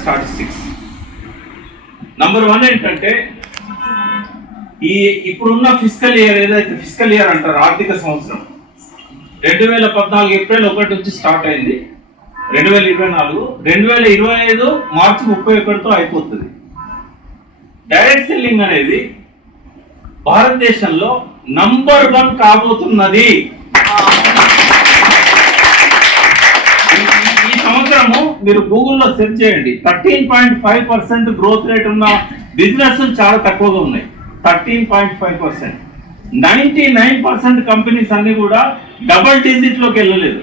Statistics number one ఏంటంటే ఈ ఇప్పుడున్న ఫిజికల్ ఇయర్ ఏదైతే ఫిజికల్ ఇయర్ అంటారు ఆర్థిక సంవత్సరం రెండు వేల పద్నాలుగు ఏప్రిల్ ఒకటి నుంచి స్టార్ట్ అయింది. రెండు వేల ఇరవై నాలుగు రెండు వేల ఇరవై ఐదు మార్చి ముప్పై ఒకటితో అయిపోతుంది. డైరెక్ట్ సెల్లింగ్ అనేది భారతదేశంలో నంబర్ వన్ కాబోతున్నది. మీరు గూగుల్లో సెర్చ్ చేయండి. Thirteen point five percent growth rate ఉన్న బిజినెస్ చాలా తక్కువగా ఉన్నాయి. Thirteen point five percent. Ninety nine percent companies అన్ని కూడా డబల్ డిజిట్లోకి వెళ్ళలేదు.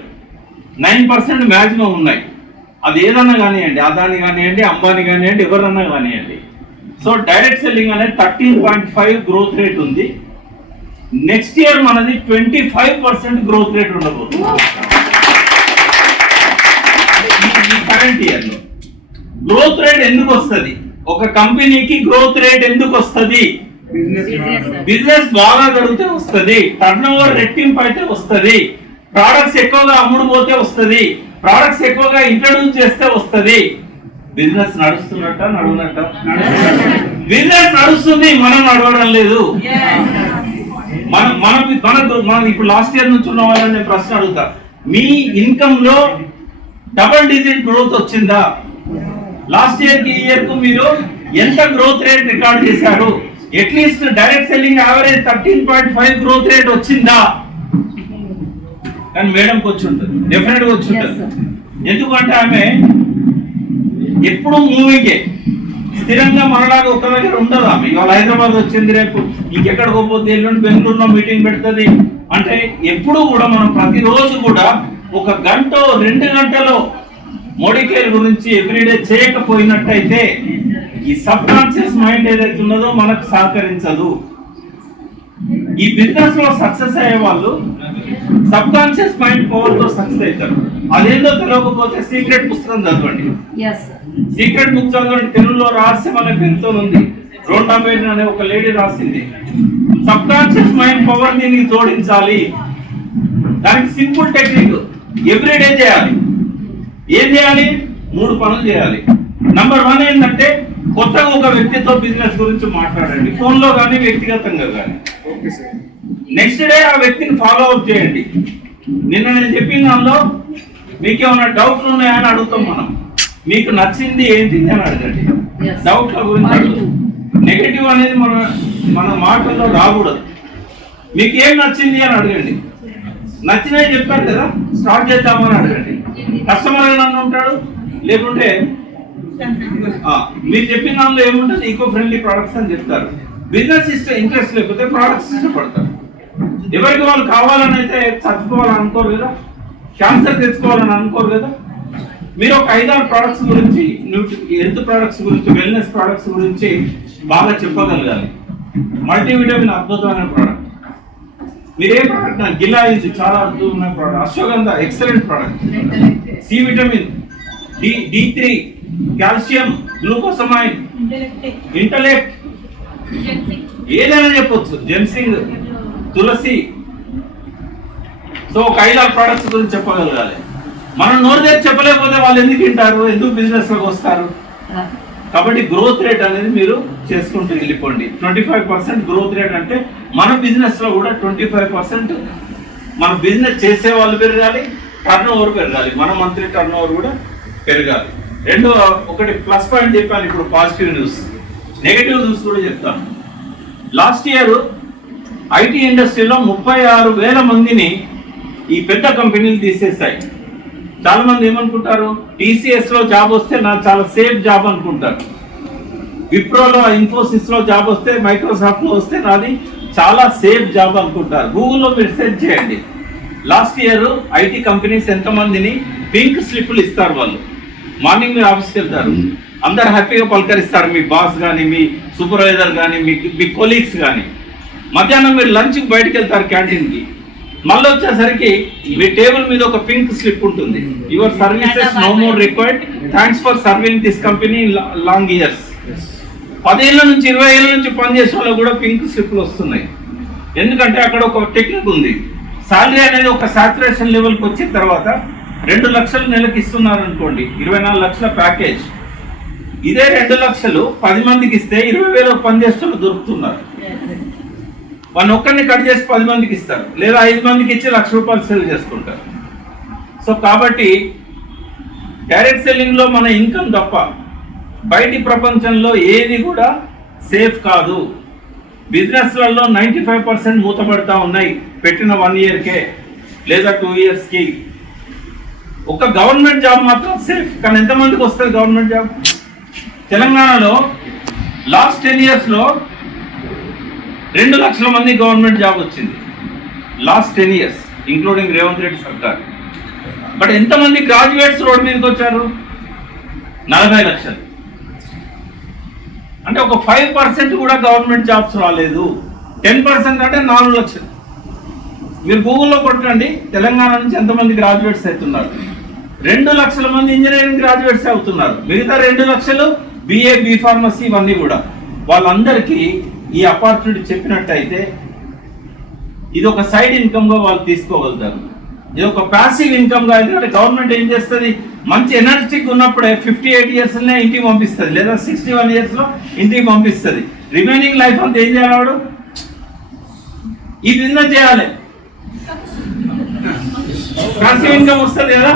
నైన్ పర్సెంట్ మ్యాక్సిమం ఉన్నాయి. అది ఏదన్నా కానివ్వండి అదాని కానివ్వండి అంబానీ కానివ్వండి ఎవరన్నా కానివ్వండి. సో డైరెక్ట్ సెల్లింగ్ అనేది thirteen point five growth rate ఉంది. నెక్స్ట్ ఇయర్ మనది twenty five percent growth rate ఉండబోతుంది. కరెంట్ ఇయర్లో గ్రోత్ రేట్ ఎందుకు వస్తుంది? ఒక కంపెనీకి గ్రోత్ రేట్ ఎందుకు వస్తుంది? బిజినెస్ బాగా జరిగితే వస్తుంది. టర్న్ ఓవర్ రెట్టింపు అయితే వస్తుంది. ప్రోడక్ట్స్ ఎక్కువగా అమ్ముడు పోతే వస్తుంది. ప్రోడక్ట్స్ ఎక్కువగా ఇంట్రడ్యూస్ చేస్తే వస్తుంది. బిజినెస్ నడుస్తున్నట్ట నడువునట్ట? బిజినెస్ నడుస్తుంది మనం నడవడం లేదు. మనం మనం మనకు మనం ఇప్పుడు లాస్ట్ ఇయర్ నుంచి ఉన్న వాళ్ళని నేను ప్రశ్న అడుగుతా. మీ ఇన్కమ్లో డబల్ డిజిట్ గ్రోత్ వచ్చిందా? లాస్ట్ ఇయర్కి ఇయర్కు మీరు ఎంత గ్రోత్ రేట్ రికార్డ్ చేశారు? At least direct selling average thirteen point five growth rate వచ్చిందా? కానీ మేడంకి వచ్చి ఉంటుంది. డెఫినెట్గా వచ్చి ఉంటుంది. ఎందుకంటే ఆమె ఎప్పుడు మూవీకే స్థిరంగా మనలాగా ఒక దగ్గర ఉండదు ఆమె. ఇవాళ హైదరాబాద్ వచ్చింది రేపు. ఇంకెక్కడికి పోతే ఎల్లుండి బెంగళూరులో మీటింగ్ పెడుతుంది. అంటే ఎప్పుడు కూడా మనం ప్రతిరోజు కూడా ఒక గంట రెండు గంటలో మోడికేల్ గురించి ఎవ్రీడే చేయకపోయినట్టయితే ఈ సబ్ కాన్షియస్ మైండ్ ఏదైతే ఉన్నదో మనకు సహకరించదు. ఈ బిజినెస్లో సక్సెస్ అయ్యే వాళ్ళు సబ్ కాన్షియస్ మైండ్ పవర్తో సక్సెస్ అవుతారు. అదేందో తెలియకపోతే సీక్రెట్ పుస్తకం చదవండి. సీక్రెట్ బుక్ చదవండి తెలుగులో రహస్యం అనే పేరుతో ఉంది. రోండా అనే ఒక లేడీ రాసింది. సబ్ కాన్షియస్ మైండ్ పవర్ దీనికి జోడించాలి. దానికి సింపుల్ టెక్నిక్. ఎవ్రీడే చేయాలి. ఏం చేయాలి? మూడు పనులు చేయాలి. నంబర్ వన్ ఏంటంటే కొత్తగా ఒక వ్యక్తితో బిజినెస్ గురించి మాట్లాడండి. ఫోన్లో కానీ వ్యక్తిగతంగా కానీ నెక్స్ట్ డే ఆ వ్యక్తిని ఫాలో అప్ చేయండి. నిన్న నేను చెప్పిన దానిలో మీకు ఏమైనా డౌట్లు ఉన్నాయని అడుగుతాం మనం. మీకు నచ్చింది ఏంటిది అని అడగండి. డౌట్ల గురించి నెగటివ్ అనేది మన మన మాటల్లో రాకూడదు. మీకు ఏం నచ్చింది అని అడగండి. నచ్చినవి చెప్పారు కదా స్టార్ట్ చేద్దామని అడగండి. కస్టమర్ నన్ను ఉంటాడు? లేకుంటే మీరు చెప్పిన దానిలో ఏముంటుంది? ఈకో ఫ్రెండ్లీ ప్రొడక్ట్స్ అని చెప్తారు. బిజినెస్ ఇస్తే ఇంట్రెస్ట్ లేకపోతే ప్రొడక్ట్స్ ఇష్టపడతారు ఎవరికి వాళ్ళు కావాలని అయితే చచ్చిపోవాలని అనుకోరు కదా? క్యాన్సర్ తెచ్చుకోవాలని అనుకోరు కదా? మీరు ఒక ఐదారు ప్రొడక్ట్స్ గురించి హెల్త్ ప్రొడక్ట్స్ గురించి వెల్నెస్ ప్రొడక్ట్స్ గురించి బాగా చెప్పగలగాలి. మల్టీవిటమిన్ అద్భుతమైన ప్రోడక్ట్ మీరేం గిలా ఇది చాలా అద్భుతమైన product ashwagandha excellent product C vitamin D D three calcium glucosamine intellect ఏదైనా చెప్పొచ్చు. జెన్సింగ్ తులసి. సో ఒక ఐదారు ప్రొడక్ట్స్ గురించి చెప్పగలగాలి. మనం నోరు దగ్గర చెప్పలేకపోతే వాళ్ళు ఎందుకు తింటారు? ఎందుకు బిజినెస్లోకి వస్తారు? కాబట్టి గ్రోత్ రేట్ అనేది మీరు చేసుకుంటూ వెళ్ళిపోండి. Twenty five percent growth rate అంటే మన బిజినెస్లో కూడా ట్వంటీ ఫైవ్ పర్సెంట్ మన బిజినెస్ చేసే వాళ్ళు పెరగాలి టర్న్ ఓవర్ పెరగాలి. మన మంత్లీ టర్న్ ఓవర్ కూడా పెరగాలి. రెండో ఒకటి ప్లస్ పాయింట్ చెప్పాను ఇప్పుడు పాజిటివ్ న్యూస్ నెగిటివ్ న్యూస్ కూడా చెప్తాను. లాస్ట్ ఇయర్ ఐటీ ఇండస్ట్రీలో ముప్పై ఆరు వేల మందిని ఈ పెద్ద కంపెనీలు తీసేస్తాయి చాలా మంది ఏమనుకుంటారు టీసీఎస్లో జాబ్ వస్తే నాకు చాలా సేఫ్ జాబ్ అనుకుంటారు. విప్రోలో ఇన్ఫోసిస్లో జాబ్ వస్తే మైక్రోసాఫ్ట్లో వస్తే నాది చాలా సేఫ్ జాబ్ అనుకుంటారు. గూగుల్లో మీరు సెర్చ్ చేయండి. లాస్ట్ ఇయర్ ఐటీ కంపెనీస్ ఎంతమందిని పింక్ స్లిప్లు ఇస్తారు వాళ్ళు. మార్నింగ్ మీరు ఆఫీస్కి వెళ్తారు అందరు హ్యాపీగా పలకరిస్తారు మీ బాస్ కానీ మీ సూపర్వైజర్ కానీ మీ మీ కొలీగ్స్ కానీ మధ్యాహ్నం మీరు లంచ్కి బయటకు వెళ్తారు క్యాంటీన్కి మళ్ళీ వచ్చేసరికి మీ టేబుల్ మీద ఒక పింక్ స్లిప్ ఉంటుంది. Your services no more required thanks for serving this company long years పదేళ్ళ నుంచి ఇరవై ఏళ్ళ నుంచి పనిచేసే వాళ్ళకు కూడా పింక్ స్లిప్లు వస్తున్నాయి. ఎందుకంటే అక్కడ ఒక టెక్నిక్ ఉంది. సాలరీ అనేది ఒక సాచురేషన్ లెవెల్కి వచ్చిన తర్వాత రెండు లక్షలు నెలకి ఇస్తున్నారు అనుకోండి ఇరవై నాలుగు లక్షల ప్యాకేజ్. ఇదే రెండు లక్షలు పది మందికి ఇస్తే ఇరవై వేలు పని చేస్తున్న దొరుకుతున్నారు. వన్ ఒక్కరిని కట్ చేసి పది మందికి ఇస్తారు. లేదా ఐదు మందికి ఇచ్చి లక్ష రూపాయలు సేవ్ చేసుకుంటారు. సో కాబట్టి డైరెక్ట్ సెల్లింగ్లో మన ఇన్కమ్ తప్ప బయటి ప్రపంచంలో ఏది కూడా సేఫ్ కాదు. బిజినెస్లలో నైంటీ ఫైవ్ పర్సెంట్ మూతపడతా ఉన్నాయి పెట్టిన వన్ ఇయర్కే లేదా టూ ఇయర్స్కి ఒక గవర్నమెంట్ జాబ్ మాత్రం సేఫ్ కానీ ఎంతమందికి వస్తుంది గవర్నమెంట్ జాబ్ తెలంగాణలో లాస్ట్ టెన్ ఇయర్స్లో రెండు లక్షల మంది గవర్నమెంట్ జాబ్ వచ్చింది. Last ten years including Revanth Reddy సర్కార్. బట్ ఎంతమంది గ్రాడ్యుయేట్స్ రోడ్ మీదకి వచ్చారు? నలభై లక్షలు. అంటే ఒక ఫైవ్ పర్సెంట్ కూడా గవర్నమెంట్ జాబ్స్ రాలేదు. టెన్ పర్సెంట్ అంటే నాలుగు లక్షలు. మీరు గూగుల్లో కొట్టండి తెలంగాణ నుంచి ఎంతమంది గ్రాడ్యుయేట్స్ అవుతున్నారు? రెండు లక్షల మంది ఇంజనీరింగ్ గ్రాడ్యుయేట్స్ అవుతున్నారు. మిగతా రెండు లక్షలు బిఏ బీ ఫార్మసీ ఇవన్నీ కూడా. వాళ్ళందరికీ ఈ అపార్చునిటీ చెప్పినట్టయితే ఇది ఒక సైడ్ ఇన్కమ్గా వాళ్ళు తీసుకోగలుగుతారు. ఇది ఒక ప్యాసివ్ ఇన్కమ్గా అయితే ఎందుకంటే గవర్నమెంట్ ఏం చేస్తుంది? మంచి ఎనర్జిక్ ఉన్నప్పుడే ఫిఫ్టీ ఎయిట్ ఇయర్స్లోనే ఇంటికి పంపిస్తుంది. లేదా సిక్స్టీ వన్ ఇయర్స్లో ఇంటికి పంపిస్తుంది. రిమైనింగ్ లైఫ్ అంతా ఏం చేయాలి వాడు? ఈ బిజినెస్ చేయాలి. ప్యాసివ్ ఇన్కమ్ వస్తుంది కదా?